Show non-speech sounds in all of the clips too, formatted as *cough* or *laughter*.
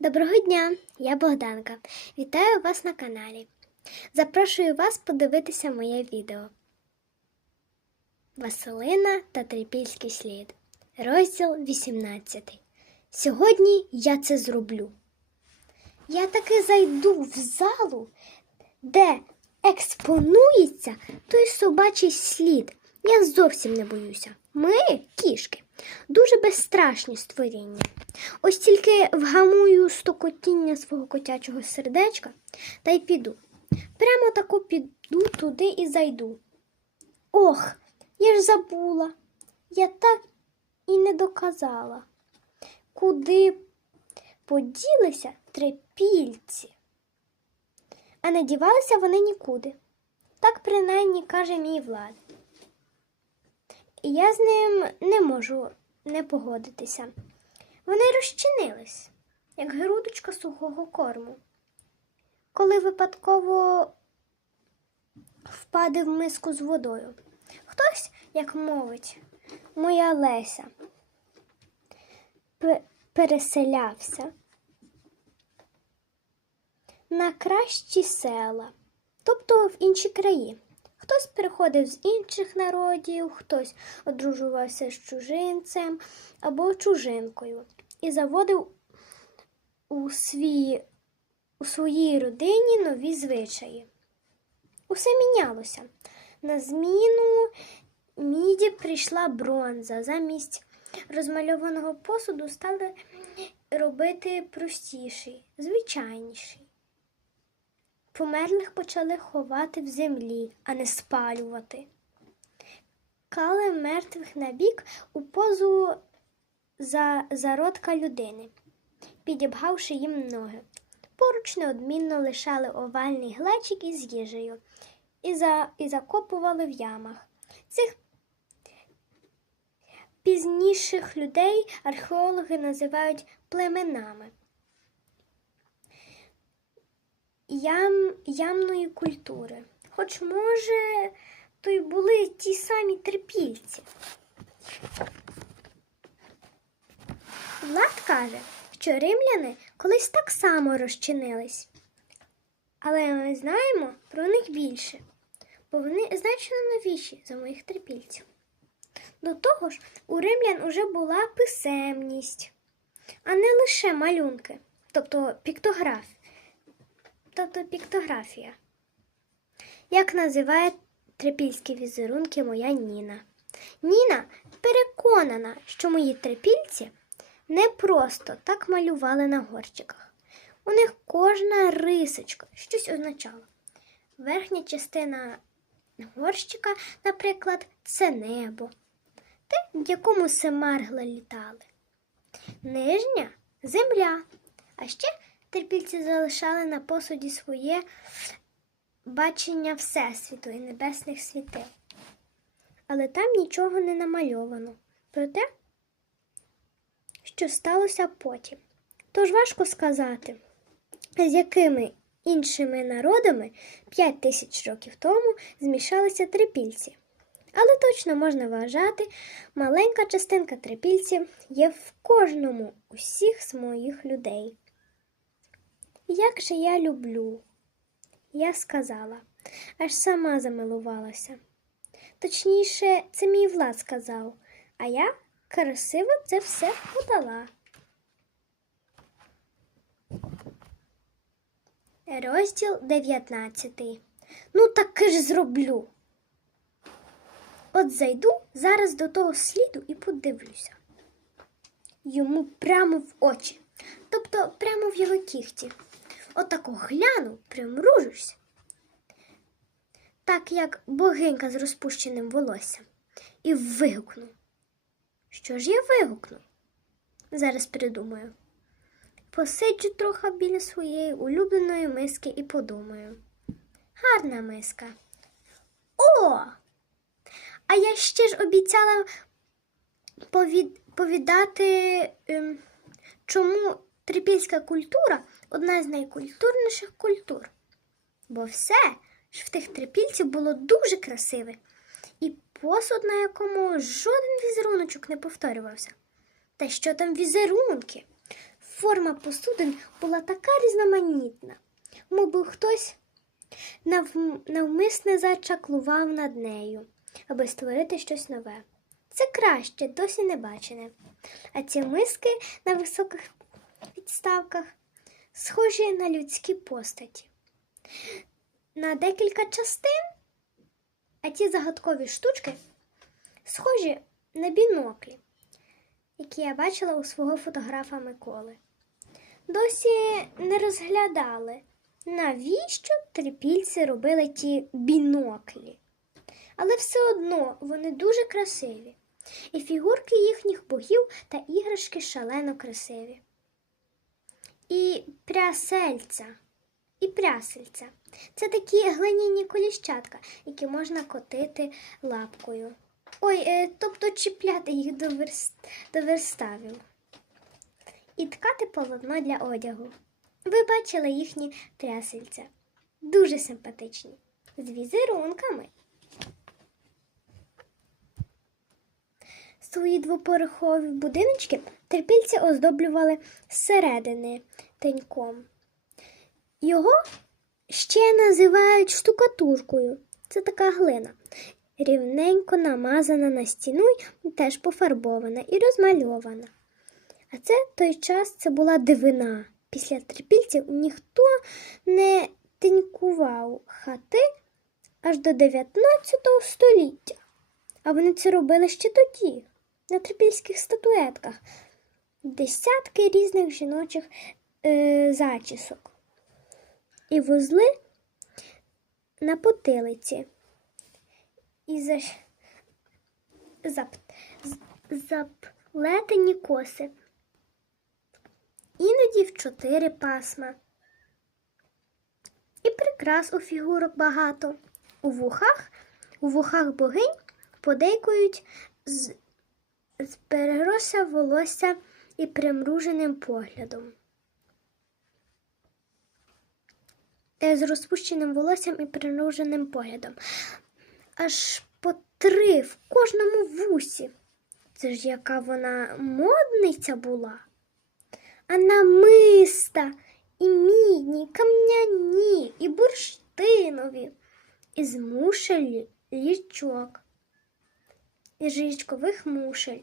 Доброго дня, я Богданка. Вітаю вас на каналі. Запрошую вас подивитися моє відео. Василина та Трипільський слід. Розділ 18. Сьогодні я це зроблю. Я таки зайду в залу, де експонується той собачий слід. Я зовсім не боюся. Ми, кішки, дуже безстрашні створіння. Ось тільки вгамую стокотіння свого котячого сердечка та й піду. Прямо таку піду туди і зайду. Ох, я ж забула. Я так і не доказала. Куди поділися трипільці? А не дівалися вони нікуди. Так принаймні каже мій влад. І я з ним не можу не погодитися. Вони розчинились, як грудочка сухого корму. Коли випадково впаде в миску з водою. Хтось, як мовить, моя Леся, переселявся на кращі села, тобто в інші краї. Хтось переходив з інших народів, хтось одружувався з чужинцем або чужинкою і заводив у, свій, у своїй родині нові звичаї. Усе мінялося. На зміну міді прийшла бронза. Замість розмальованого посуду стали робити простіший, звичайніший. Померлих почали ховати в землі, а не спалювати. Клали мертвих на бік у позу за зародка людини, підібгавши їм ноги. Поруч неодмінно лишали овальний глечик із їжею і, за, і закопували в ямах. Цих пізніших людей археологи називають племенами. Ям, ямної культури. Хоч, може, то й були ті самі трипільці. Влад каже, що римляни колись так само розчинились. Але ми знаємо про них більше, бо вони значно новіші за моїх трипільців. До того ж, у римлян уже була писемність, а не лише малюнки, тобто піктографія тобто піктографія. Як називає трипільські візерунки моя Ніна? Ніна переконана, що мої трипільці не просто так малювали на горщиках. У них кожна рисочка щось означала. Верхня частина горщика, наприклад, це небо, те, в якому семаргла літали. Нижня земля, а ще терпільці залишали на посуді своє бачення Всесвіту і небесних світил. Але там нічого не намальовано про те, що сталося потім. Тож важко сказати, з якими іншими народами 5 тисяч років тому змішалися трипільці. Але точно можна вважати, маленька частинка трипільців є в кожному усіх з моїх людей. Як же я люблю, я сказала, аж сама замилувалася. Точніше, це мій влад сказав, а я красиво це все подала. Розділ 19. Ну, таки ж зроблю. От зайду зараз до того сліду і подивлюся. Йому прямо в очі, тобто прямо в його кіхті. Отако гляну, примружусь. Так як богинька з розпущеним волоссям, і вигукну. Що ж я вигукну? Зараз придумаю. Посиджу трохи біля своєї улюбленої миски і подумаю. Гарна миска. О! А я ще ж обіцяла повід... повідати, ем, чому трипільська культура одна з найкультурніших культур. Бо все ж в тих трипільців було дуже красиве, і посуд, на якому жоден візеруночок не повторювався. Та що там візерунки? форма посудин була така різноманітна, мовби хтось нав... навмисне зачаклував над нею, аби створити щось нове. Це краще, досі не бачене. А ці миски на високих підставках схожі на людські постаті. На декілька частин, а ті загадкові штучки схожі на біноклі, які я бачила у свого фотографа Миколи. Досі не розглядали, навіщо трипільці робили ті біноклі. Але все одно вони дуже красиві, і фігурки їхніх богів та іграшки шалено красиві. І прясельця, і прясельця. Це такі глиняні коліщатка, які можна котити лапкою. Ой, е, тобто чіпляти їх до, верст... до верставів. І ткати полотно для одягу. Ви бачили їхні трясельця. Дуже симпатичні, з візерунками. Свої двоповерхові будиночки терпільці оздоблювали зсередини теньком. Його ще називають штукатуркою. Це така глина. Рівненько намазана на стіну і теж пофарбована і розмальована. А це той час це була дивина. Після трипільців ніхто не тенькував хати аж до 19 століття. А вони це робили ще тоді, на трипільських статуетках. Десятки різних жіночих е, зачісок. І вузли на потилиці. І за... зап... заплетені коси. Іноді в чотири пасма. І прикрас у фігурок багато. У вухах, у вухах богинь подейкують з, з перероса волосся і примруженим поглядом. Е, З розпущеним волоссям і примруженим поглядом. Аж по три в кожному вусі. Це ж яка вона модниця була. А намиста, і мідні, і кам'яні, і бурштинові, і з мушель лічок, і річкових мушель,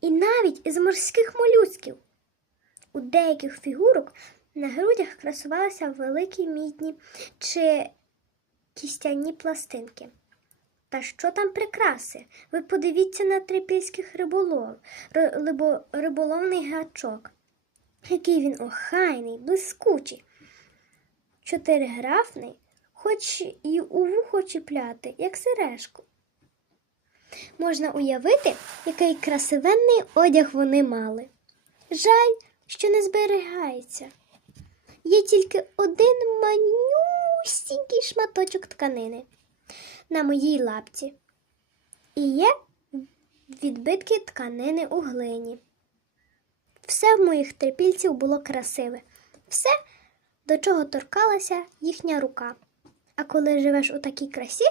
і навіть із морських молюсків. У деяких фігурок на грудях красувалися великі мідні чи кістяні пластинки. Та що там прикраси? Ви подивіться на трипільських риболов, ри- либо- риболовний гачок. Який він охайний, блискучий. Чотириграфний, хоч і у вухо чіпляти, як сережку. Можна уявити, який красивенний одяг вони мали. Жаль, що не зберігається. Є тільки один манюсінький шматочок тканини на моїй лапці. І є відбитки тканини у глині. Все в моїх трипільців було красиве, все, до чого торкалася їхня рука. А коли живеш у такій красі,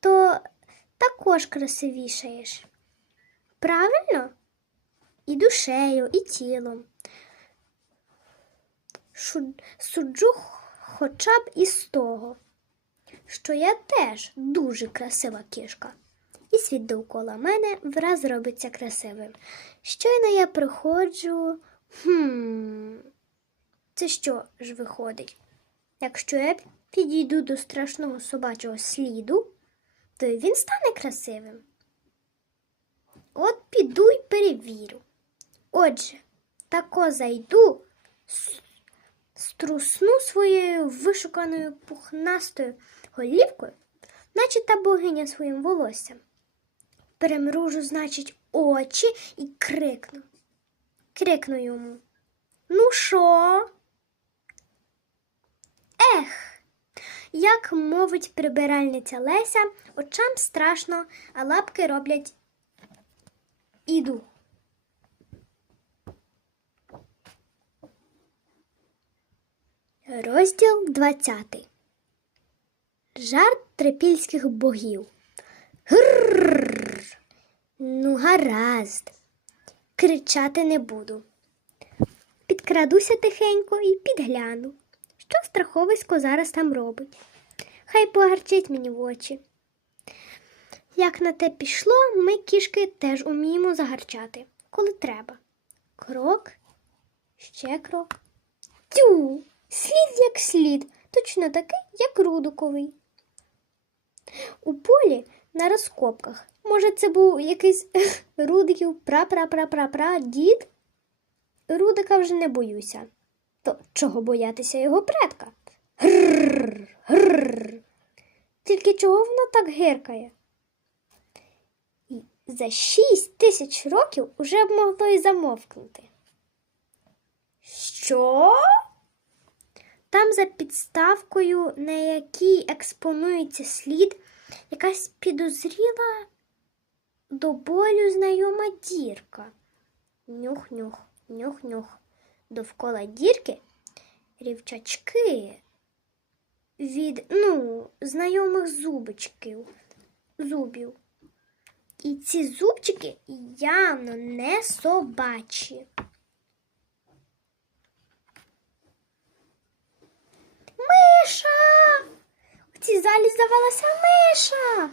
то також красивішаєш. Правильно? І душею, і тілом. Суджу хоча б із того що я теж дуже красива кішка. І світ довкола мене враз робиться красивим. Щойно я приходжу. Хм, це що ж виходить? Якщо я підійду до страшного собачого сліду, то й він стане красивим. От піду й перевірю. Отже, тако зайду, струсну своєю вишуканою пухнастою голівкою, наче та богиня своїм волоссям. Перемружу, значить, очі і крикну. Крикну йому. Ну що? Ех, як мовить прибиральниця Леся, очам страшно, а лапки роблять іду. Розділ 20. Жарт трипільських богів. Грррр. Ну, гаразд. Кричати не буду. підкрадуся тихенько і підгляну, що страховисько зараз там робить. Хай погарчить мені в очі. Як на те пішло, ми кішки теж уміємо загарчати, коли треба. Крок, ще крок. Тю, слід як слід, точно такий, як рудуковий. У полі на розкопках. Може, це був якийсь *laughs* рудиків пра-пра-пра-пра-пра дід? Рудика вже не боюся. То чого боятися його предка? Грррр, грррр. Тільки чого воно так гиркає? І за шість тисяч років уже б могло й замовкнути. Що? Там за підставкою, на якій експонується слід, якась підозріла до болю знайома дірка. Нюх-нюх, нюх-нюх. Довкола дірки рівчачки від, ну, знайомих зубочків, зубів. І ці зубчики явно не собачі. Миша! У цій залі завелася миша.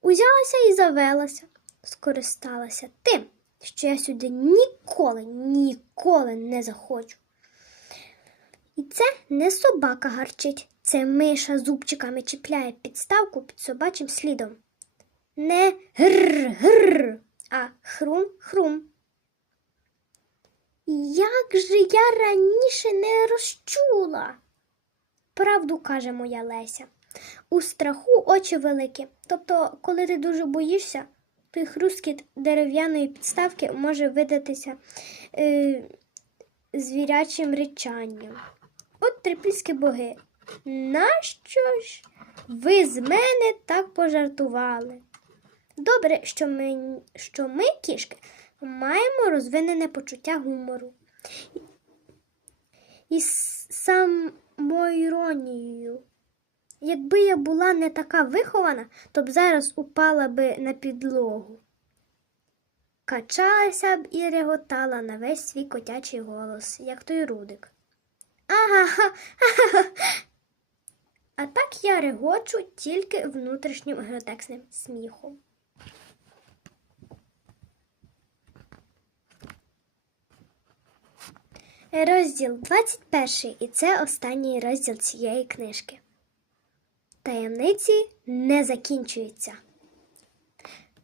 Узялася і завелася, скористалася тим, що я сюди ніколи, ніколи не заходжу. І це не собака гарчить, це миша зубчиками чіпляє підставку під собачим слідом. Не гр-гр, а хрум-хрум. Як же я раніше не розчула? Правду каже моя Леся. У страху очі великі. Тобто, коли ти дуже боїшся, хрускіт дерев'яної підставки може видатися е, звірячим речанням. От трипільські боги. Нащо ж ви з мене так пожартували? Добре, що ми, що ми, кішки, маємо розвинене почуття гумору. І з самоіронією. Якби я була не така вихована, то б зараз упала би на підлогу. Качалася б і реготала на весь свій котячий голос, як той рудик. Ага. ага. А так я регочу тільки внутрішнім гротексним сміхом. Розділ 21, і це останній розділ цієї книжки. Таємниці не закінчуються.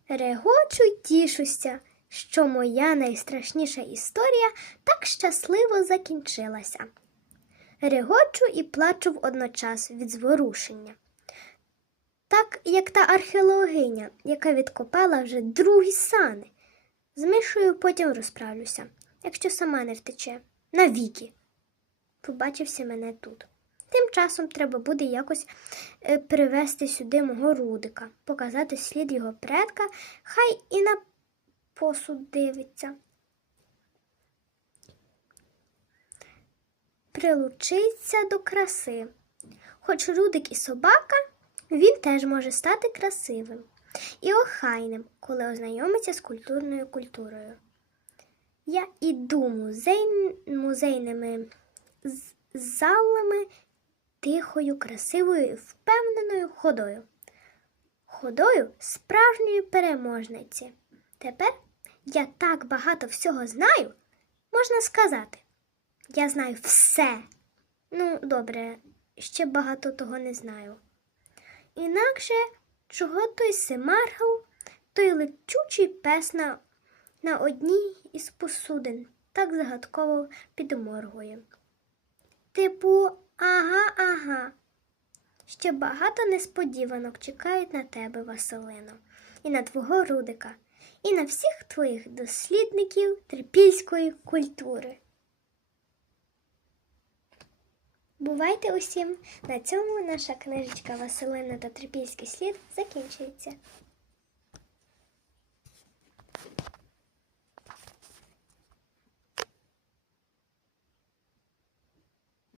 Регочу тішуся, що моя найстрашніша історія так щасливо закінчилася. Регочу і плачу водночас від зворушення. Так як та археологиня, яка відкопала вже другі сани. З мишою потім розправлюся, якщо сама не втече. Навіки. Побачився мене тут. Тим часом треба буде якось е, привезти сюди мого рудика, показати слід його предка, хай і на посуд дивиться. Прилучиться до краси. Хоч рудик і собака, він теж може стати красивим і охайним, коли ознайомиться з культурною культурою. Я іду музей... музейними залами тихою, красивою і впевненою ходою. Ходою справжньої переможниці. Тепер я так багато всього знаю, можна сказати. Я знаю все. Ну, добре, ще багато того не знаю. Інакше, чого той Семаргл, той летючий пес на, на одній із посудин так загадково підморгує. Типу, ага, ага. Ще багато несподіванок чекають на тебе, Василино, і на твого Рудика, і на всіх твоїх дослідників трипільської культури. Бувайте усім! На цьому наша книжечка Василина та Трипільський слід закінчується.